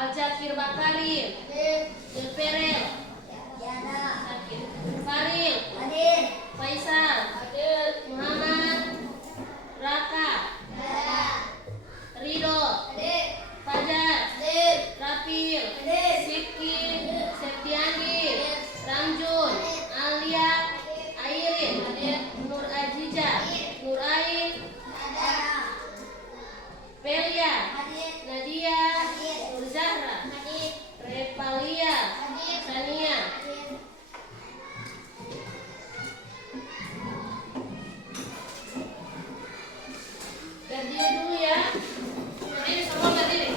Al-Jafir Bakarim, Ilperel, Faril, Faisal, Muhammad, Raka, Ridho, Fajar, Rafil, Sipki, Septiandi, Ramjun, Alia, Airin, Nur Aziza, Nur Ain, Pelia, Nadia, Nur Zahra, Repalia, Sania. Berdiri dulu ya. Ini semua berdiri.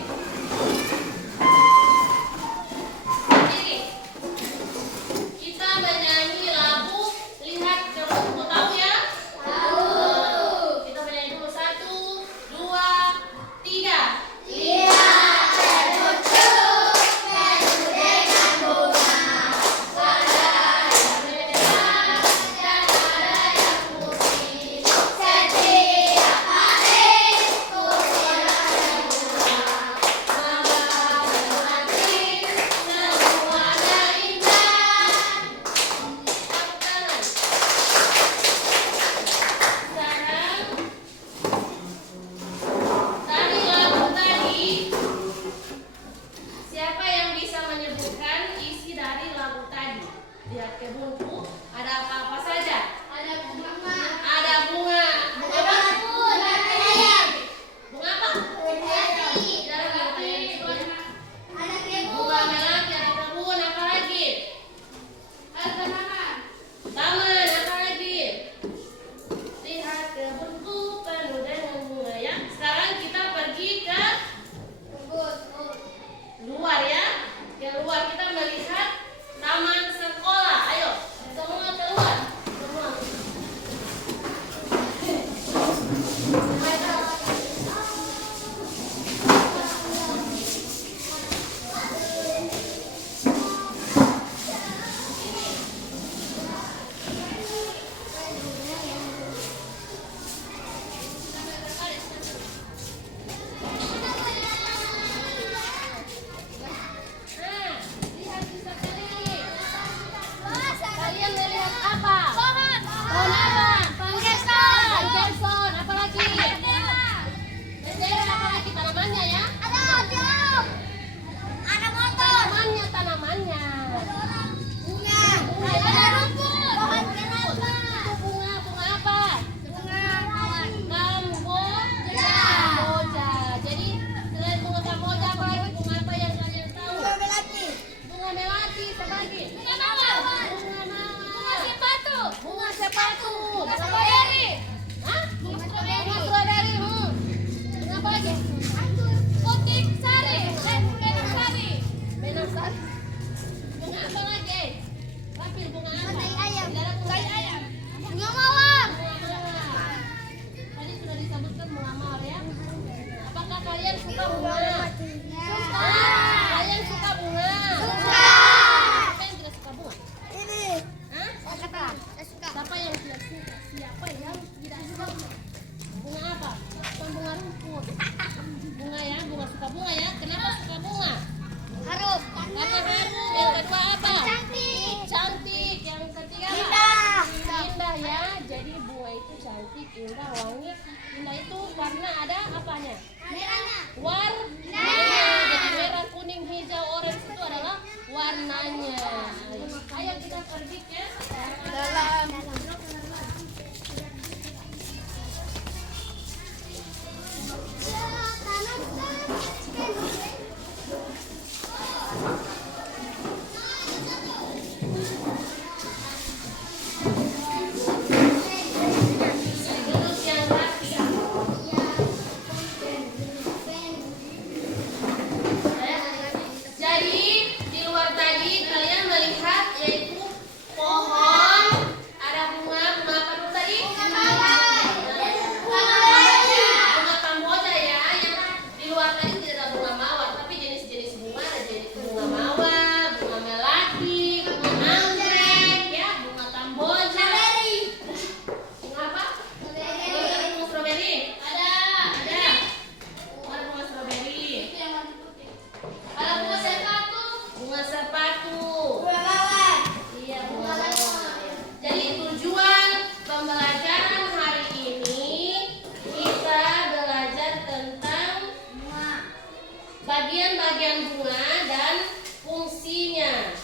bagian bunga dan fungsinya.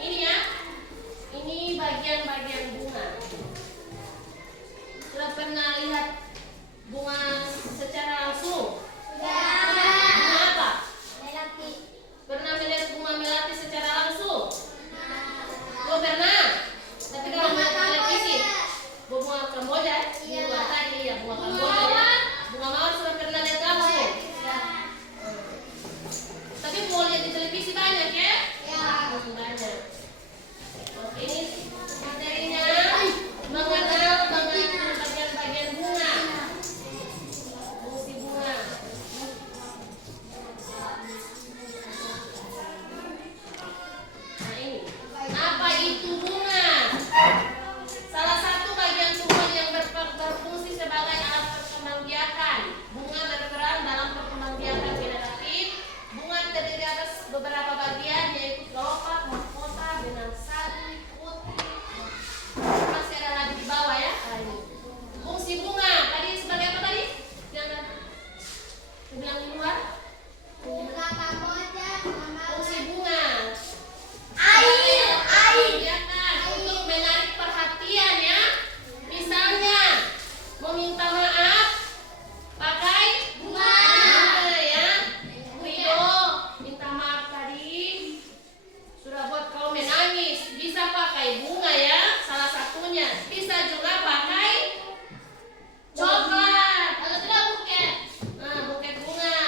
Ini ya, ini bagian-bagian bunga. Sudah pernah lihat bunga secara langsung? Bunga apa? Pernah melihat bunga melati secara langsung? Oh, pernah. Tapi kalau melihat televisi, bunga Kamboja, bunga tadi ya, bunga Kamboja ya. Bunga mawar sudah pernah lihat langsung. Tapi mau lihat di televisi banyak ya? Banyak. Oke, ini materinya mengenal bagian-bagian bunga. Fungsi bunga. Nah, ini. Apa itu bunga? Salah satu bagian tumbuhan yang berfungsi sebagai alat perkembangbiakan. Bunga berperan dalam perkembangbiakan generatif. Bunga terdiri atas beberapa bagian, yaitu kelopak, mahkota, benang sari, putri. Masih ada lagi di bawah ya. Nah, ini. Fungsi bunga tadi sebagai apa tadi? Jangan bilang di luar. Fungsi bunga untuk menarik perhatian ya. Misalnya meminta maaf pakai bunga ya. Rio minta maaf tadi sudah buat kau menangis, bisa pakai bunga ya, salah satunya. Bisa juga pakai coklat, kalau tidak buket. Nah, buket bunga.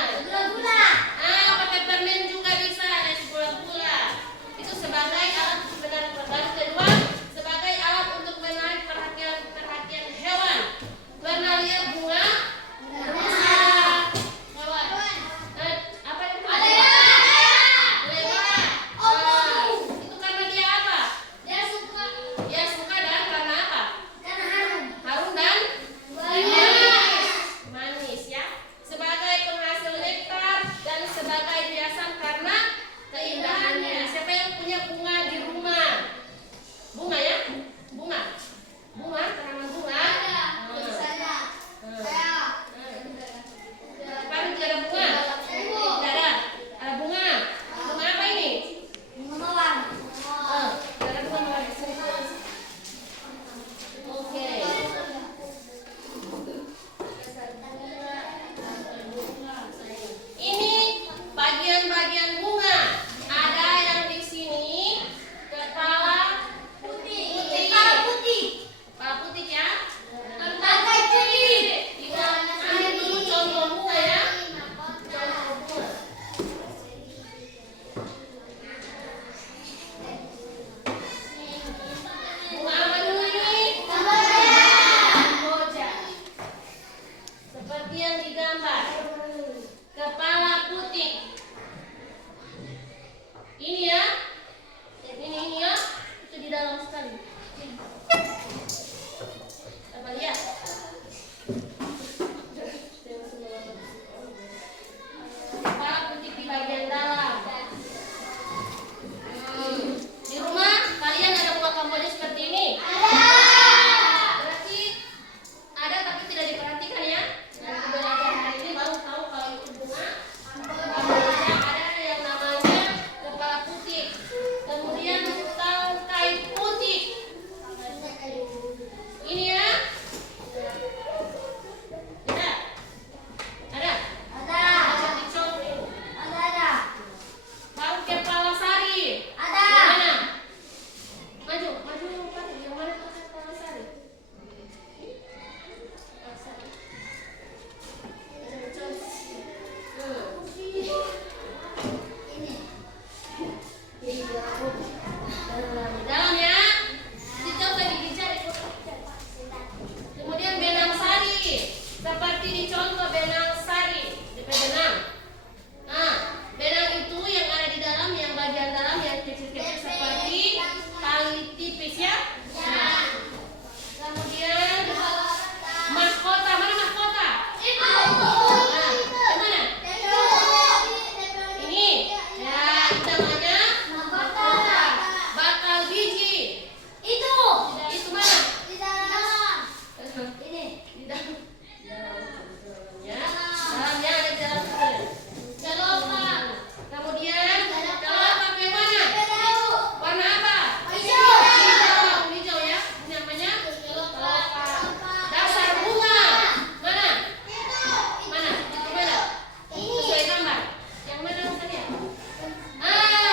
jalan kalian. Celopak. Kemudian celopak yang mana? Warna apa? Hijau. Hijau ya. Ini namanya celopak. Dasar bunga. Mana? Mana? Itu beda. Sesuai gambar. Yang mana tadi ya?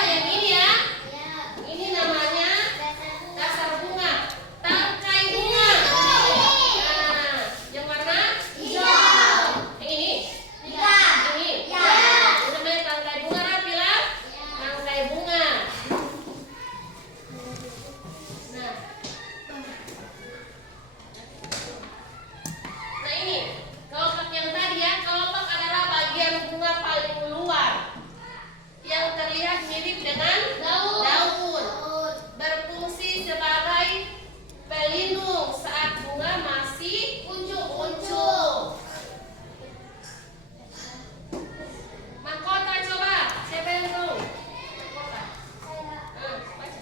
Yang ini ya. Ini namanya dasar bunga. Tangkai bunga. Nah, yang warna hijau. Yang ini. Ini. Ini namanya tangkai bunga. Rapi lah. Tangkai bunga. Nah. Nah ini. Kelopak yang tadi ya. Kelopak adalah bagian bunga paling luar yang terlihat mirip dengan daun. Berfungsi sebagai pelindung saat bunga masih muncul. Mahkota coba, siapa yang tahu? Mahkota. Baca.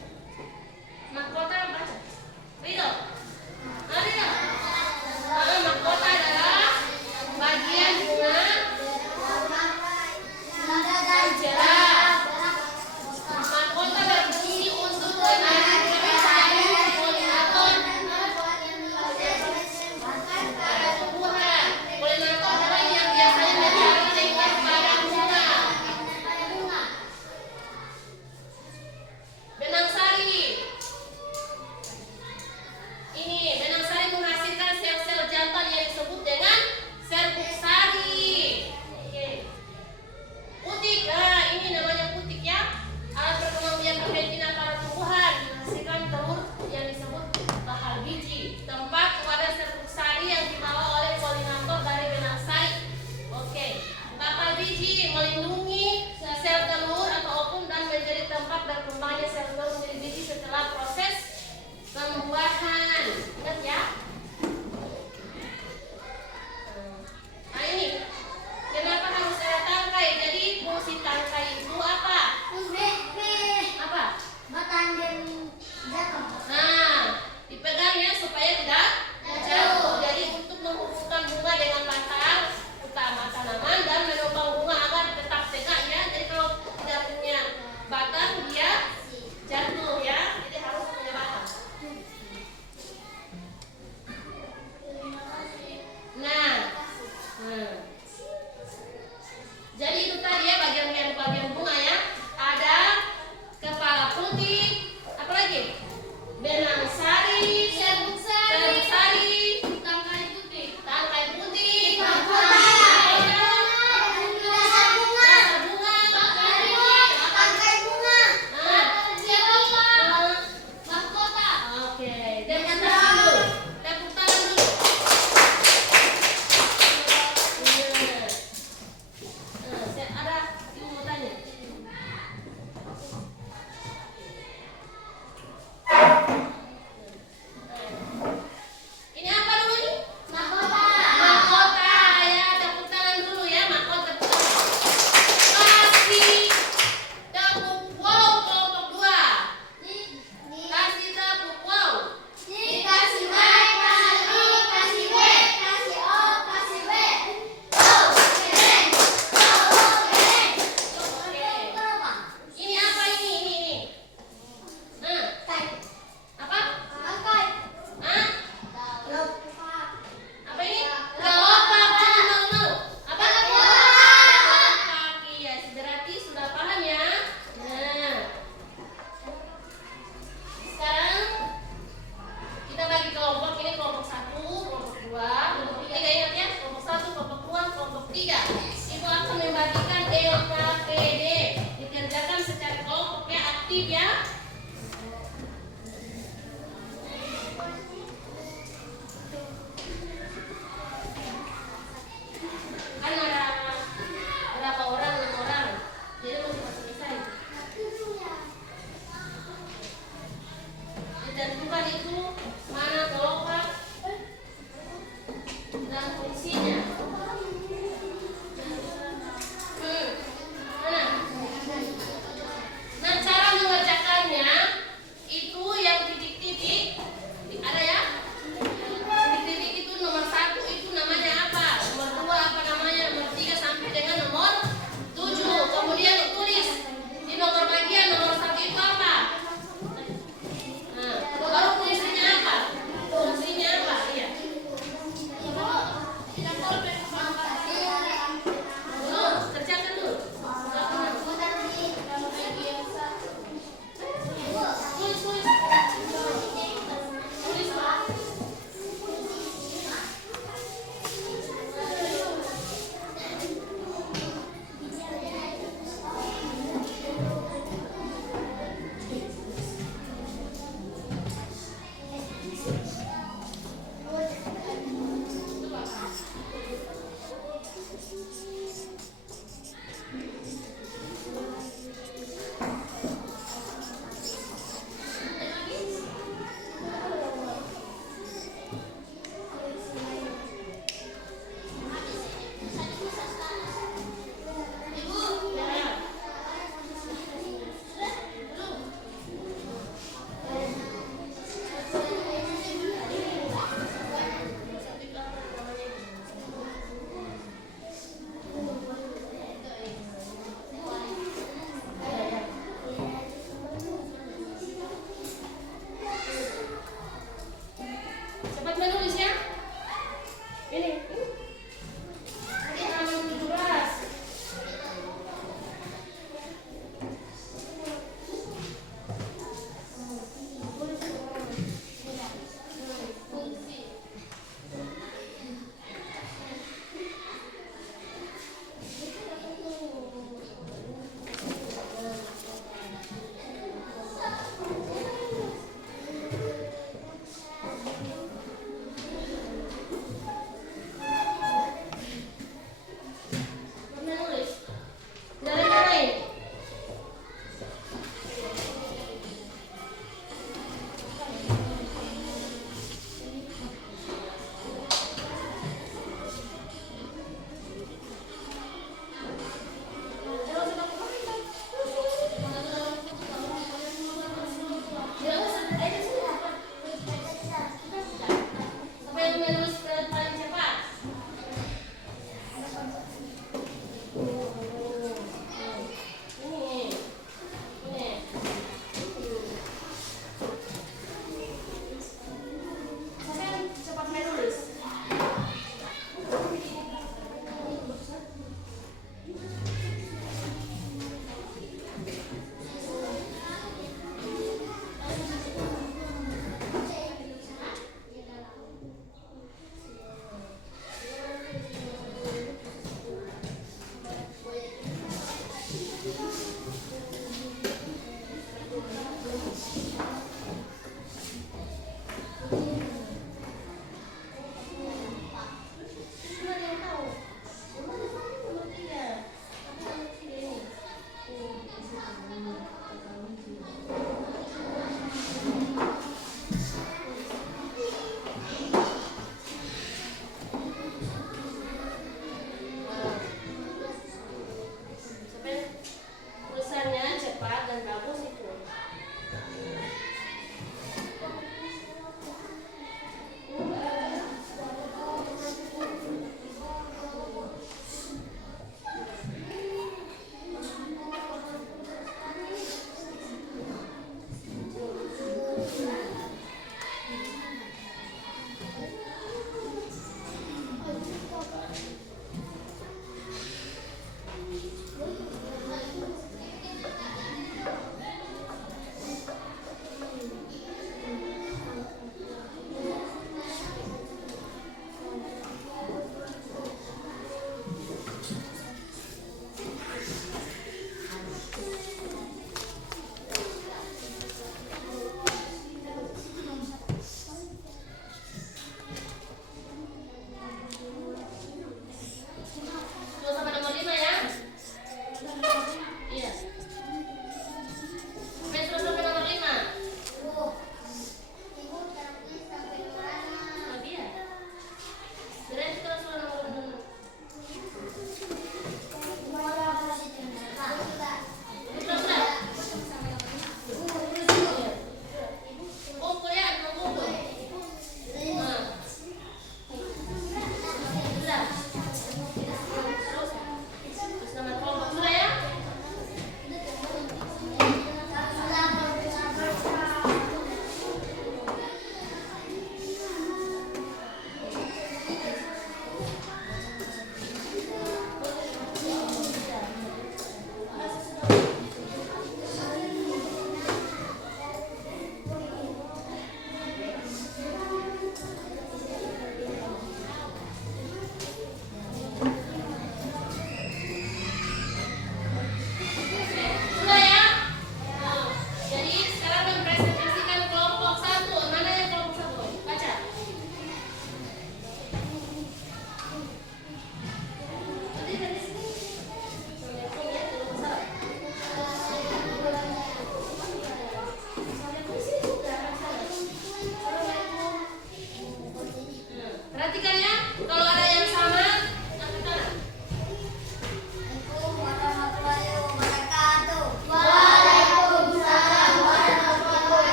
Mahkota baca. Rido. Rido. Mahkota adalah bagian bunga cerah. Mahkota berfungsi untuk menarik polinator pada tumbuhan. Polinator adalah yang biasanya mencari nektar pada bunga. Benang sari. Ini benang sari menghasilkan sel-sel jantan yang disebut dengan serbuk sari. Oke. Putik, ini namanya putik ya. Alat perkembangbiakan betina pada tumbuhan menghasilkan telur yang disebut bakal biji. Tempat kepada serbuk sari yang dibawa oleh polinator dari benang sari. Oke. Bakal biji melindungi sel telur atau ovum dan menjadi tempat berkembangnya sel telur menjadi biji setelah proses pembuahan. Ingat ya. Nah ini. Kenapa harus ada tangkai? Jadi fungsi tangkai itu apa? Apa? Nah, dipegang ya supaya tidak jatuh. Jadi untuk menghubungkan bunga dengan batang utama tanaman dan menopang bunga agar tetap tegak ya. Jadi kalau tidak punya batang dia jatuh ya. Jadi harus punya batang. Nah. Jadi itu tadi ya bagian bunga ya. Ada kepala putih, apa lagi? Benang sari, serbuk sari, tangkai putih,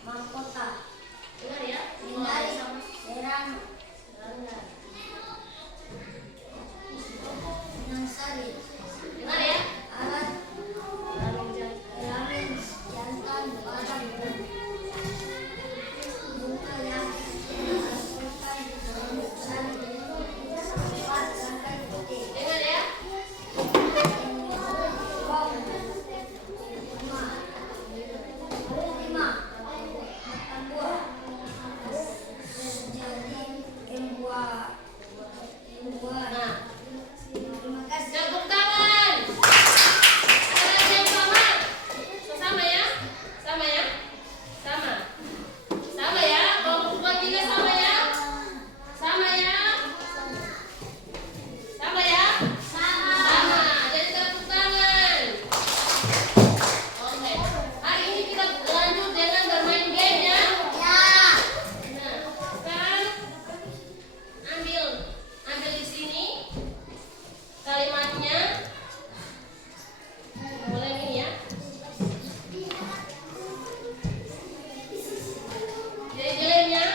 Mahkota. Dengar ya. Hindari serang benang sari. Dengar ya. Alat kelamin jantan padang bunga yang dihasilkan rambut sari. 4 rangkai putih. Dengar ya. Bom. 5 makan buah. Jadi buah. Nah, Terima kasih. tepuk tangan. Sekarang yang sama. Sama ya? Sama ya? Sama. Sama ya? Kelompok 2, 3 sama ya? Sama ya? Sama ya? Sama. Jadi tepuk tangan. Oke. Hari ini kita lanjut dengan bermain game ya. Nah, sekarang ambil di sini kalimatnya. Mulai ini ya. Jadi ya.